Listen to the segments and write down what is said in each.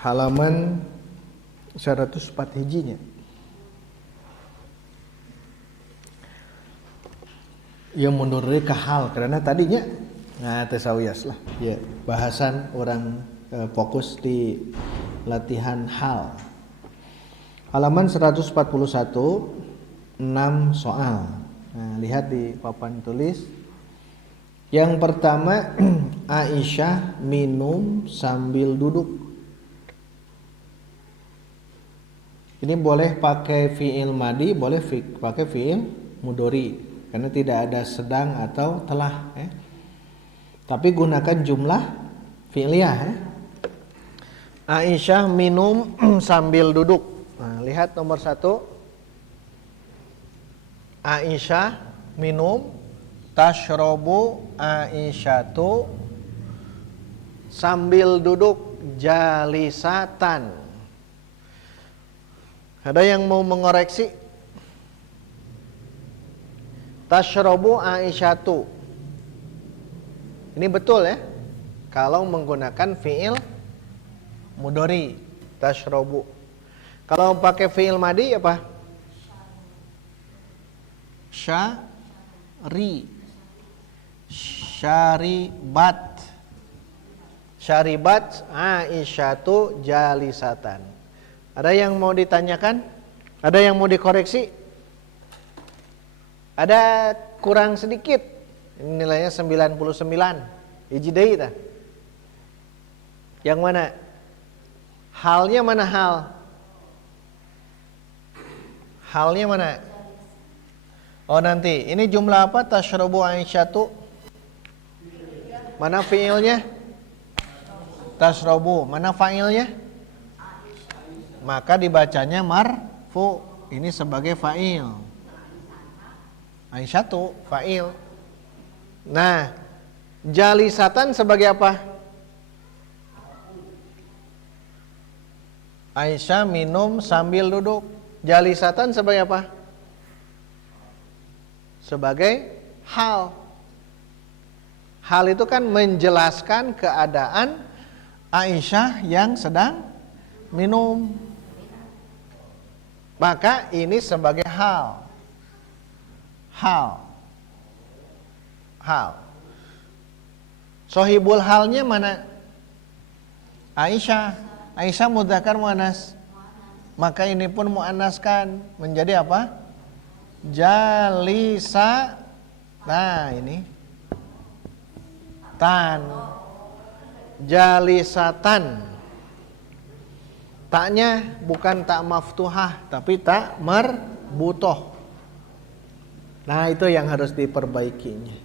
halaman 104 hijinya. Yang mundur ke hal karena tadinya tesawias lah ya, bahasan orang fokus di latihan hal. Halaman 141 6 soal. Nah, lihat di papan tulis. Yang pertama, Aisyah minum sambil duduk. Ini boleh pakai fi'il madi, boleh pakai fi'il mudhari karena tidak ada sedang atau telah ya. Tapi gunakan jumlah fi'liyah ya. Aisyah minum sambil duduk. Nah, lihat nomor 1. Aisyah minum, tashrobu Aisyatu sambil duduk, jalisatan. Ada yang mau mengoreksi? Tashrobu Aisyatu. Ini betul ya. Kalau menggunakan fi'il mudhari, tashrobu. Kalau pakai fi'il madi apa? Syaribat. Syaribat Aisyatu jalisatan. Ada yang mau ditanyakan? Ada yang mau dikoreksi? Ada kurang sedikit. Ini nilainya 99. Hiji deui tah. Yang mana? Halnya mana hal? Halnya mana? Oh nanti. Ini jumlah apa? Tashrobu Aisyatu. Mana fi'ilnya? Tashrobu. Mana fa'ilnya? Maka dibacanya marfu. Ini sebagai fa'il. Aisyatu fa'il. Nah, jalisatan sebagai apa? Aisyah minum sambil duduk. Jalisatan sebagai apa? Sebagai hal. Hal itu kan menjelaskan keadaan Aisyah yang sedang minum. Maka ini sebagai hal. Hal. Sohibul halnya mana? Aisyah. Aisyah mudzakkar muannas. Maka ini pun muannaskan menjadi apa? Jalisa. Nah, ini tan. Jalisatan. Taknya bukan tak maftuhah tapi tak marbutoh. Nah, itu yang harus diperbaikinya.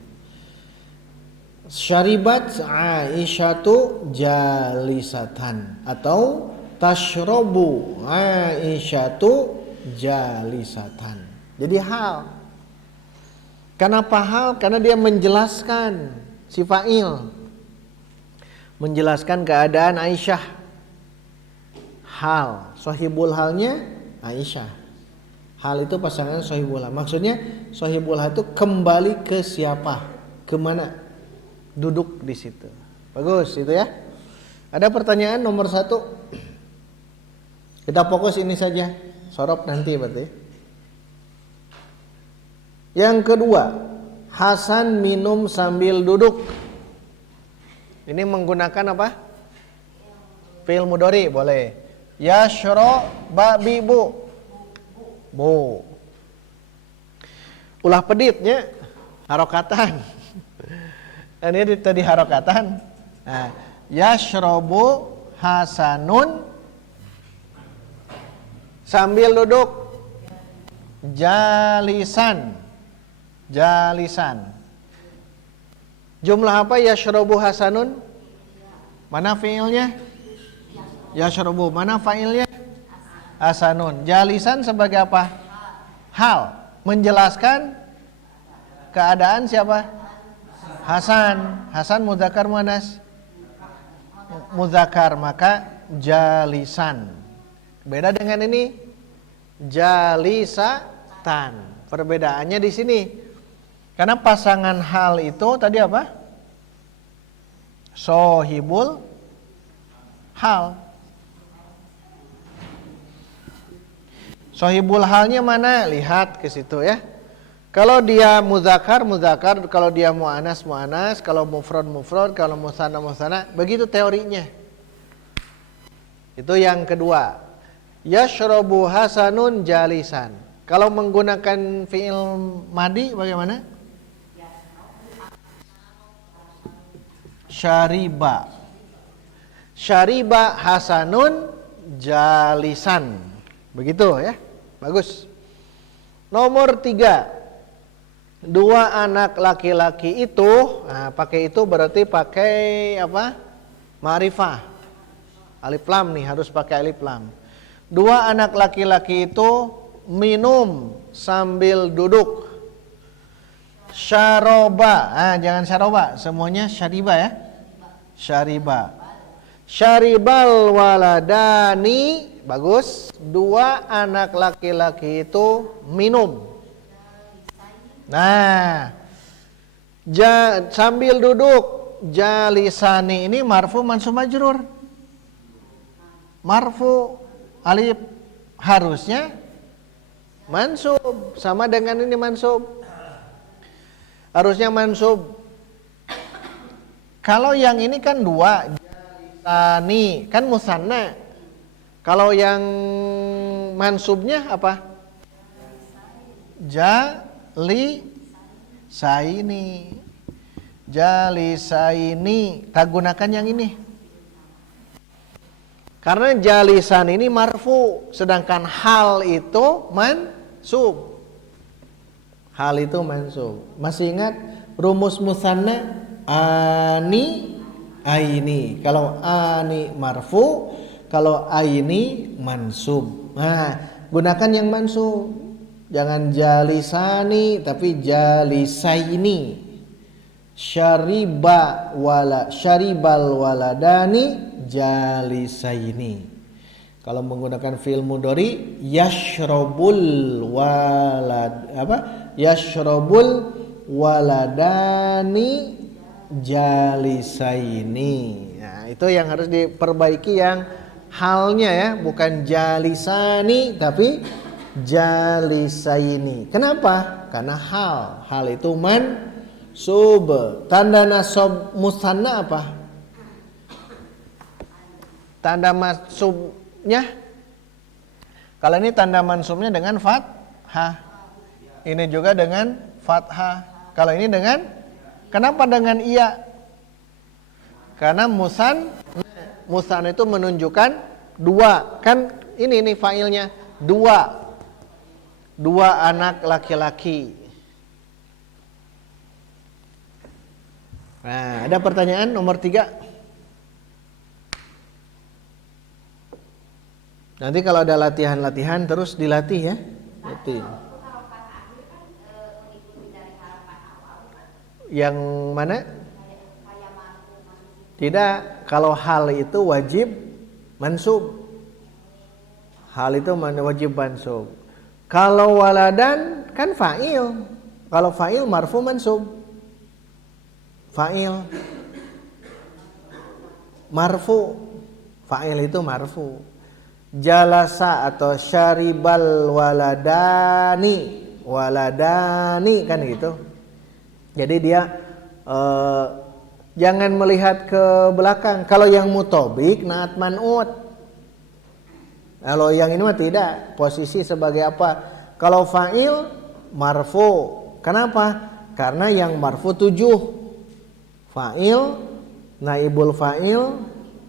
Syaribat Aisyatu jalisatan atau tashrobu Aisyatu jalisatan. Jadi hal. Kenapa hal? Karena dia menjelaskan si fa'il. Menjelaskan keadaan Aisyah. Hal. Sohibul halnya Aisyah. Hal itu pasangan sohibul hal. Maksudnya sohibul hal itu kembali ke siapa? Kemana? Duduk di situ. Bagus itu ya. Ada pertanyaan nomor 1. Kita fokus ini saja. Sorop nanti berarti. Yang kedua, Hasan minum sambil duduk. Ini menggunakan apa? Fi'il mudhari boleh. Yashroba bibu. Bu. Ulah peditnya harokatan. Ini tadi harokatan. Nah, yashrobu Hasanun sambil duduk. Jalisan. Jumlah apa yashrobu Hasanun? Mana fi'ilnya? Yashrobu. Mana fa'ilnya? Hasanun. Jalisan sebagai apa? Hal. Menjelaskan keadaan siapa? Hasan. Hasan mudzakkar muannas? Mudzakkar, maka jalisan. Beda dengan ini jalisatan. Perbedaannya di sini. Karena pasangan hal itu tadi apa? Sohibul hal. Sohibul halnya mana? Lihat ke situ ya. Kalau dia muzakkar, muzakkar, kalau dia muannas, muannas, kalau mufrad, mufrad, kalau musanna, musanna, begitu teorinya. Itu yang kedua. Yashrabu hasanun jalisan. Kalau menggunakan fi'il madi bagaimana? Syariba. Syariba hasanun jalisan. Begitu ya. Bagus. Nomor 3. Dua anak laki-laki itu, nah, pakai itu berarti pakai apa? Ma'rifah. Alif lam nih, harus pakai alif lam. Dua anak laki-laki itu minum sambil duduk. Syaroba, jangan syaroba, semuanya syariba ya. Syariba. Syaribal waladani, bagus. Dua anak laki-laki itu minum. Nah, sambil duduk, jalisani ini marfu mansub majrur. Marfu alif harusnya mansub, sama dengan ini mansub. Harusnya mansub. Kalau yang ini kan dua, jalisani kan musanna. Kalau yang mansubnya apa? Jalisaini. Jalisaini. Tak gunakan yang ini. Karena jalisan ini marfu, sedangkan hal itu mansub. Hal itu mansub. Masih ingat rumus musanna? Ani, aini. Kalau ani marfu, kalau aini mansub. Nah, gunakan yang mansub. Jangan jalisani tapi jalisaini. Syaribal waladani jalisaini. Kalau menggunakan fi'il mudhari yashrabul waladani jalisaini. Nah, itu yang harus diperbaiki yang halnya ya, bukan jalisani tapi jalisaini. Kenapa? Karena hal itu mansub. Tanda nasab musanna apa? Tanda mansubnya, kalau ini tanda mansubnya dengan fathah, ini juga dengan fathah. Kalau ini dengan, kenapa dengan iya? Karena musan itu menunjukkan dua, kan ini fa'ilnya dua anak laki-laki. Nah, ada pertanyaan nomor 3. Nanti kalau ada latihan-latihan terus dilatih ya. Latih. Yang mana? Tidak, kalau hal itu wajib mansub. Hal itu wajib mansub. Kalau waladan kan fa'il. Kalau fa'il marfu mansub. Fa'il marfu. Fa'il itu marfu. Jalasa atau syaribal waladani kan gitu. Jadi dia jangan melihat ke belakang. Kalau yang mutobik naat man'ut. Kalau yang ini mah tidak. Posisi sebagai apa? Kalau fa'il marfu. Kenapa? Karena yang marfu 7. Fa'il, naibul fa'il,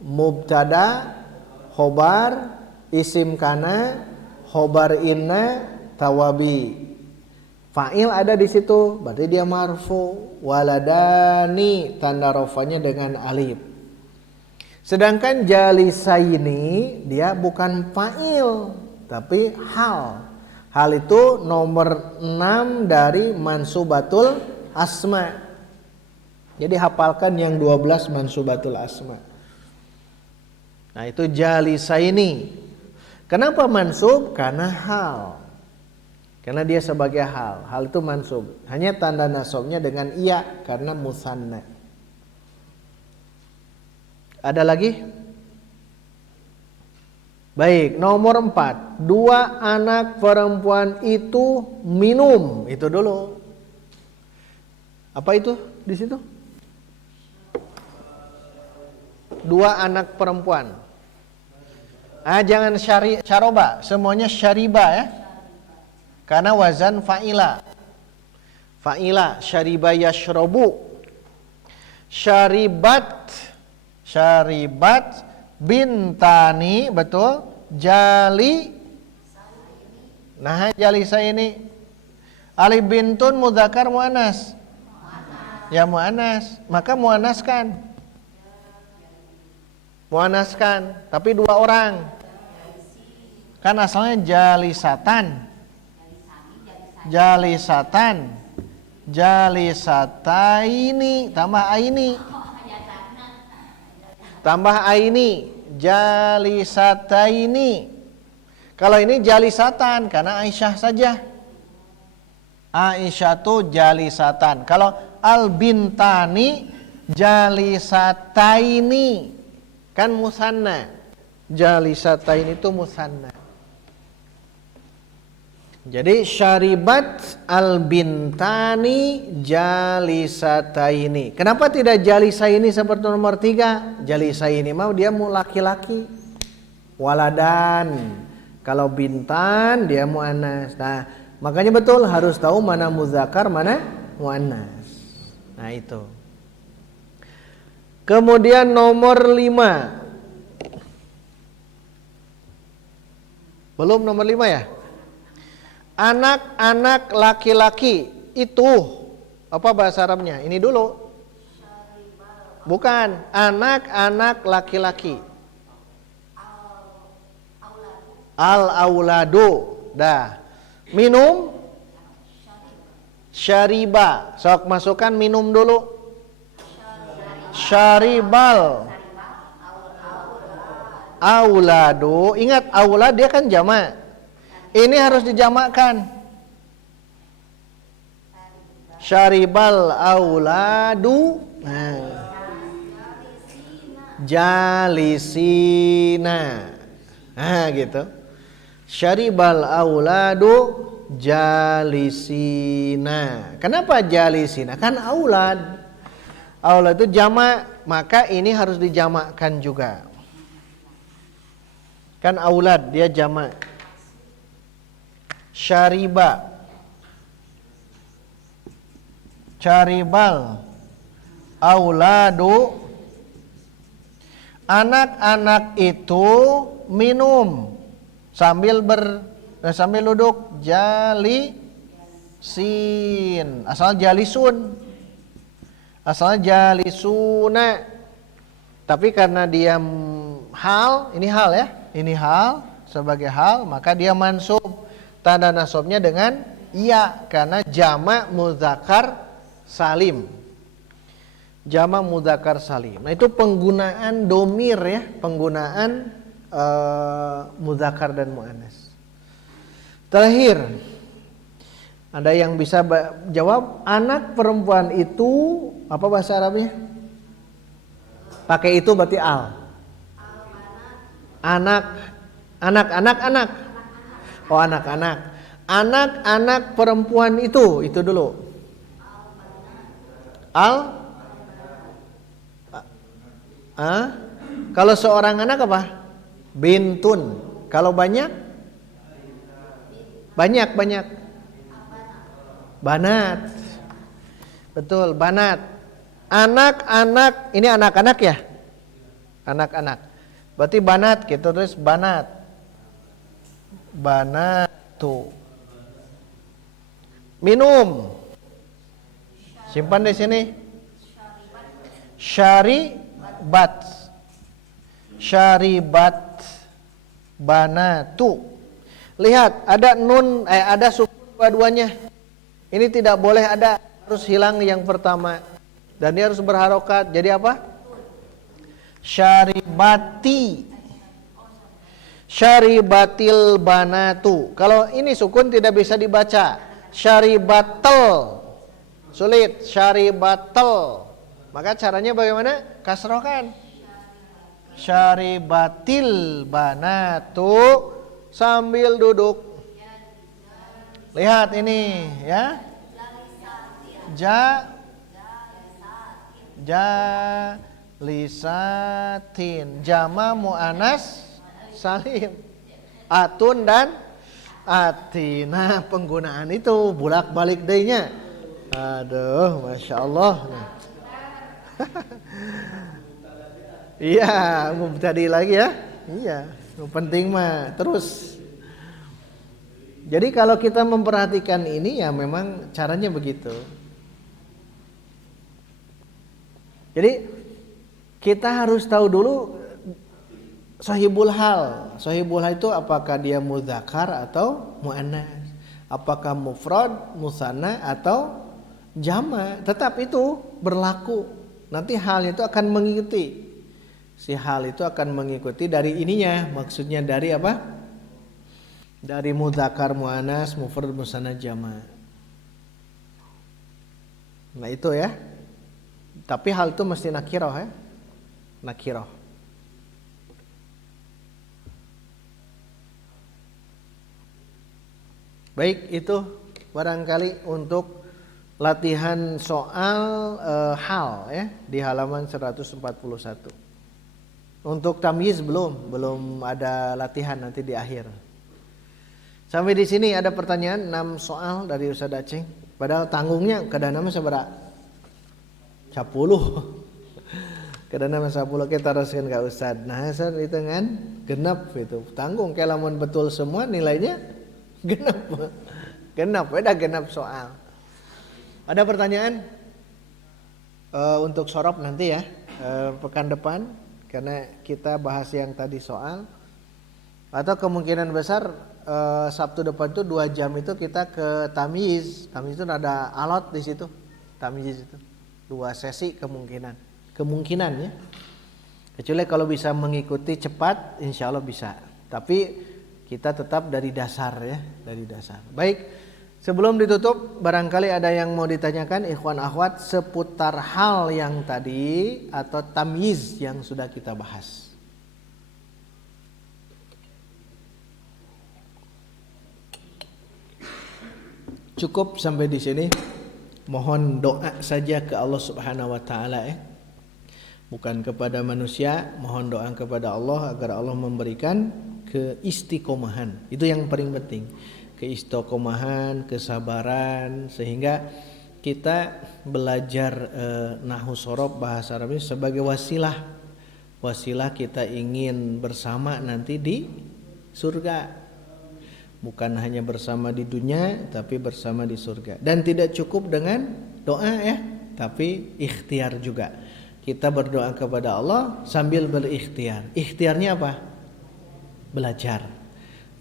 mubtada, khobar, isim kana, khobar inna, tawabi. Fa'il ada di situ, berarti dia marfu. Waladani tanda rafanya dengan alif. Sedangkan jalisaini dia bukan fa'il tapi hal. Hal itu nomor 6 dari mansubatul asma. Jadi hafalkan yang 12 mansubatul asma. Nah, itu jalisaini. Kenapa mansub? Karena hal. Karena dia sebagai hal. Hal itu mansub. Hanya tanda nasabnya dengan iya karena musanna. Ada lagi? Baik, nomor 4. Dua anak perempuan itu minum. Itu dulu. Apa itu di situ? Dua anak perempuan. Jangan syaroba, semuanya syariba ya. Karena wazan fa'ila. Fa'ila, syariba yashrobu. Syaribat bintani, betul. Jali. Nah, jalisa ini. Alif bintun mudzakkar muannas. Ya muannas, maka muannaskan. Muannaskan, tapi dua orang. Kan asalnya jalisatan. Jalisataini, tambah aini, jalisataini. Kalau ini jalisatan karena Aisyah saja. Aisyah tuh jalisatan. Kalau al-bintani jalisataini kan musanna. Jalisataini itu musanna. Jadi syaribat al-bintani jalisataini. Kenapa tidak jalisaini seperti nomor 3? Jalisaini mau dia mau laki-laki. Waladan. Kalau bintan dia muannas. Nah, makanya betul harus tahu mana muzakkar, mana muannas. Nah, itu. Kemudian nomor 5. Belum nomor 5 ya? Anak-anak laki-laki itu apa bahasa Arabnya? Ini dulu. Bukan, anak-anak laki-laki. Al-auladu. Dah. Minum syariba. Sok masukkan minum dulu. Syaribal auladu. Ingat aulad dia kan jamak. Ini harus dijamakkan. Syaribal auladu. Nah. Jalisina. Nah, gitu. Syaribal auladu jalisina. Kenapa jalisina? Kan aulad. Aulad itu jamak, maka ini harus dijamakkan juga. Kan aulad dia jamak. Syariba, syaribal auladu, anak-anak itu minum sambil duduk. Jalisin, asal jalisun, asalnya jalisuna, tapi karena dia hal, ini hal ya, ini hal sebagai hal, maka dia mansub. Tanda nasabnya dengan iya karena jamak mudzakkar salim. Jamak mudzakkar salim. Nah, itu penggunaan domir ya, penggunaan mudzakkar dan muannas. Terakhir, ada yang bisa jawab anak perempuan itu apa bahasa Arabnya? Pakai itu berarti al. Anak. Oh, anak-anak. Anak-anak perempuan itu dulu. Kalau seorang anak apa? Bintun. Kalau banyak? Banyak. Banat. Betul, banat. Anak-anak, ini anak-anak ya? Anak-anak. Berarti banat gitu, terus banat. Banatu. Minum. Simpan di sini. Syaribat. Syaribat banatu. Lihat, ada nun, ada sukun dua-duanya. Ini tidak boleh ada, harus hilang yang pertama. Dan dia harus berharokat. Jadi apa? Syaribati. Syaribatil banatu. Kalau ini sukun tidak bisa dibaca. Syaribatel. Sulit. Syaribatel. Maka caranya bagaimana? Kasrohkan. syaribatil banatu sambil duduk. Lihat ini ya. Lisatin jama muannas salim. Atun dan ati. Nah, penggunaan itu bolak-balik deh-nya. Aduh, Masya Allah. Nah. Iya, tadi lagi ya. Iya, penting mah terus. Jadi kalau kita memperhatikan ini ya memang caranya begitu. Jadi kita harus tahu dulu sahibul hal. Sahibul hal itu apakah dia mudzakkar atau muannas? Apakah mufrad, musanna atau jama'? Tetap itu berlaku. Nanti hal itu akan mengikuti. Si hal itu akan mengikuti dari ininya. Maksudnya dari apa? Dari mudzakkar, muannas, mufrad, musanna, jama'. Nah itu ya. Tapi hal itu mesti nakirah ya. Nakirah. Baik, itu barangkali untuk latihan soal hal ya di halaman 141. Untuk tamyiz belum ada latihan nanti di akhir. Sampai di sini ada pertanyaan 6 soal dari Ustaz Aceng. Padahal tanggungnya kadang nama seberapa? 10. Kadang nama 10 kita teruskan ke Ustaz. Nah, Ustaz itu kan genap itu. Tanggung kalau lamun betul semua nilainya genap. Beda genap soal. Ada pertanyaan untuk sorop nanti ya pekan depan karena kita bahas yang tadi soal. Atau kemungkinan besar Sabtu depan itu 2 jam itu kita ke tamyiz. Tamyiz itu ada alot di situ. Tamyiz itu 2 sesi kemungkinan ya. Kecuali kalau bisa mengikuti cepat insya Allah bisa. Tapi kita tetap dari dasar ya, dari dasar. Baik, sebelum ditutup barangkali ada yang mau ditanyakan ikhwan akhwat seputar hal yang tadi atau tamyiz yang sudah kita bahas. Cukup sampai di sini. Mohon doa saja ke Allah Subhanahu wa taala ya. Bukan kepada manusia, mohon doa kepada Allah agar Allah memberikan keistiqomahan. Itu yang paling penting. Keistiqomahan, kesabaran sehingga kita belajar nahwu shorof bahasa Arab ini sebagai wasilah kita ingin bersama nanti di surga. Bukan hanya bersama di dunia tapi bersama di surga. Dan tidak cukup dengan doa ya, tapi ikhtiar juga. Kita berdoa kepada Allah sambil berikhtiar. Ikhtiarnya apa? Belajar.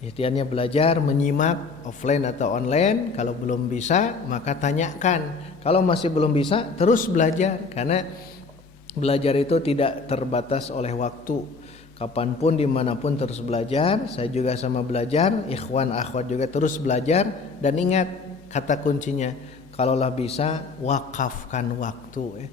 Ikhtiarnya belajar, menyimak offline atau online. Kalau belum bisa maka tanyakan. Kalau masih belum bisa terus belajar. Karena belajar itu tidak terbatas oleh waktu. Kapanpun dimanapun terus belajar. Saya juga sama belajar. Ikhwan akhwat juga terus belajar. Dan ingat kata kuncinya, kalaulah bisa wakafkan waktu.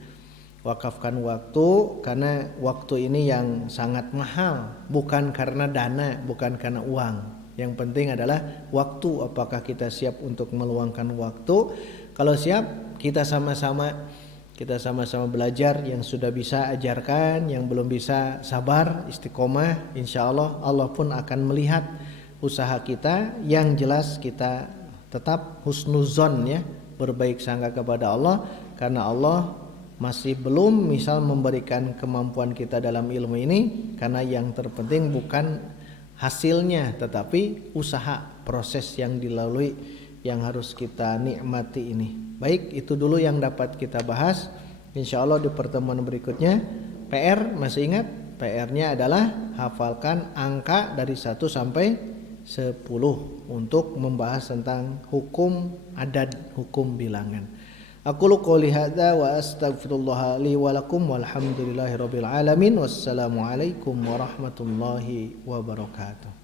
Wakafkan waktu karena waktu ini yang sangat mahal. Bukan karena dana, bukan karena uang. Yang penting adalah waktu. Apakah kita siap untuk meluangkan waktu? Kalau siap, kita sama-sama belajar. Yang sudah bisa ajarkan, yang belum bisa sabar, istiqomah. Insya Allah Allah pun akan melihat usaha kita. Yang jelas kita tetap husnuzon ya, berbaik sangka kepada Allah. Karena Allah masih belum misal memberikan kemampuan kita dalam ilmu ini. Karena yang terpenting bukan hasilnya tetapi usaha, proses yang dilalui yang harus kita nikmati ini. Baik, itu dulu yang dapat kita bahas. Insya Allah di pertemuan berikutnya PR, masih ingat? PR-nya adalah hafalkan angka dari 1 sampai 10 untuk membahas tentang hukum adad, hukum bilangan. Aqulu qouli hadza wa astaghfirullah li wa lakum walhamdulillahirabbil alamin. Wassalamualaikum warahmatullahi wabarakatuh.